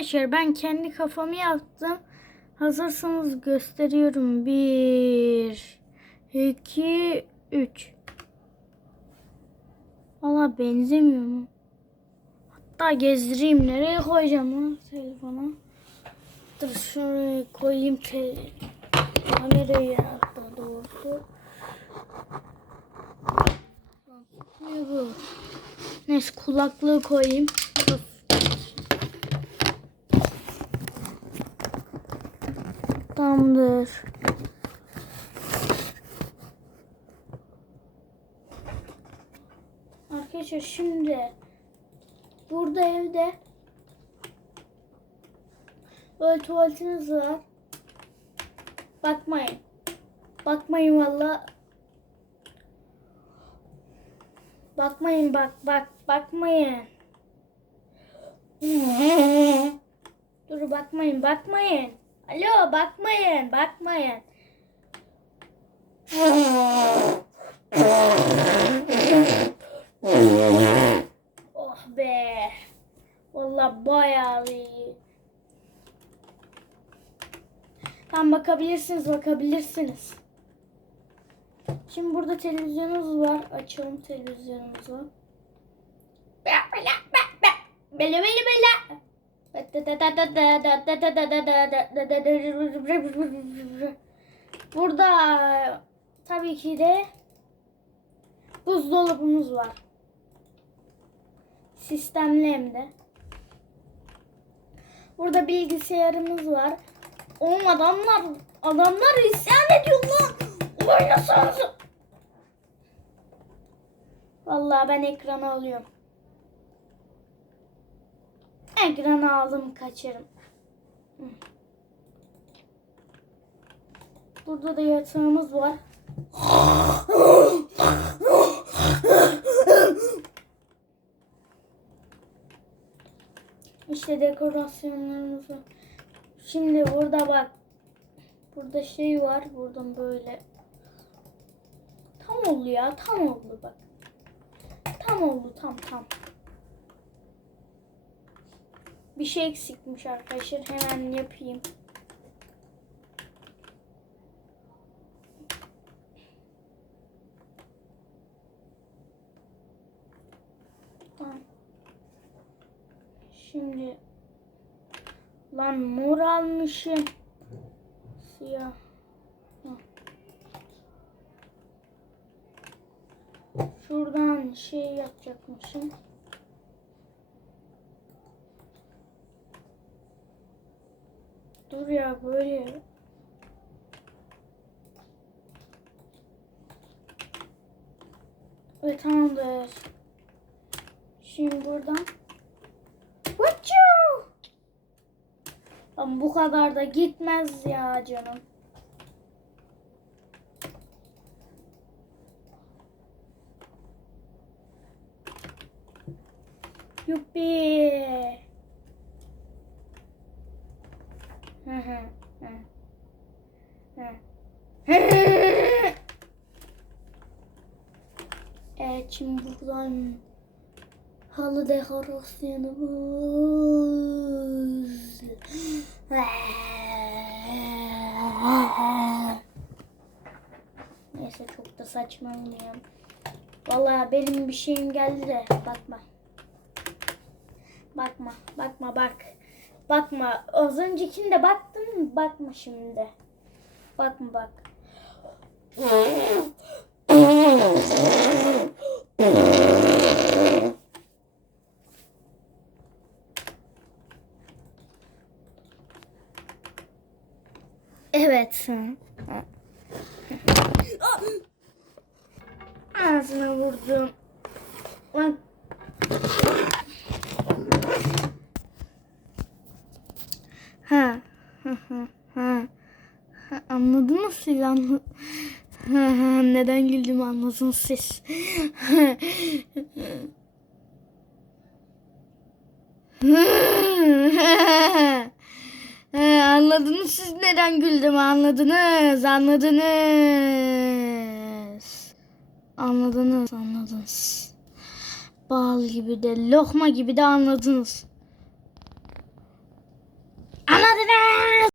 Arkadaşlar ben kendi kafamı yaptım. Hazırsanız gösteriyorum. Bir, iki, üç. Valla benzemiyor mu? Hatta gezdireyim. Nereye koyacağım lan telefonu? Dur şuraya koyayım kamerayı hatta doğrusu. Neyse kulaklığı koyayım. Dur. Tamamdır. Arkadaşlar şimdi burada evde böyle tuvaletiniz var. Bakmayın. Bakmayın valla. Bakmayın bak bak bakmayın. Dur bakmayın bakmayın. Alo bakmayın bakmayın. Oh be. Vallahi bayağı iyi. Tam bakabilirsiniz bakabilirsiniz. Şimdi burada televizyonumuz var. Açalım televizyonumuzu. Bele bele bele. Burada tabii ki de buzdolabımız var. Sistemli hem de. Burada bilgisayarımız var. Oğlum adamlar adamlar isyan ediyor lan. Oynasanız. Vallahi ben ekranı alıyorum. Ekranı aldım kaçarım. Burada da yatağımız var. İşte dekorasyonlarımız var. Şimdi burada bak. Burada şey var. Buradan böyle. Tam oldu ya. Tam oldu bak. Tam oldu. Tam tam. Bir şey eksikmiş arkadaşlar. Hemen yapayım. Şimdi lan mor almışım. Siyah. Şuradan şey yapacakmışım. Dur ya böyle. Evet tamamdır. Şimdi buradan. Vaçu! Ama bu kadar da gitmez ya canım. Yuppi. Evet şimdi buradan halı dekorasyonumuz. Neyse çok da saçmalamayayım. Vallahi benim bir şeyim geldi de bakma. Bakma, bakma bak. Bakma. Az öncekinde baktın, bakma şimdi. Bakma bak. Evet. Ağzına vurdum. Lan. Ha. Ha ha ha. Ha, Anladınız siz Neden güldüm anladınız siz. Anladınız siz neden güldüm anladınız anladınız. Anladınız anladınız. Bal gibi de lokma gibi de anladınız.